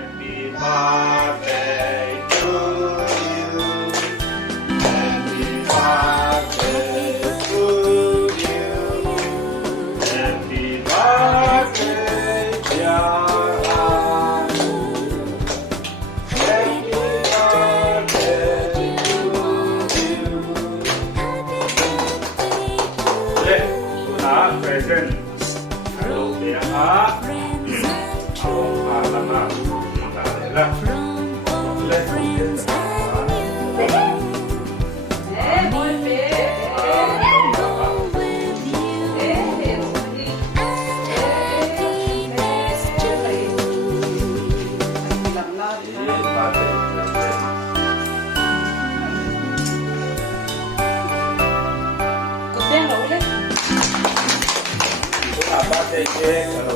Happy birthday to you. Happy birthday to you. Happy birthday, dear Anu. Happy birthday to you. Ulit, una, present. Hello, dear Anu. Lama, magkakala. Ito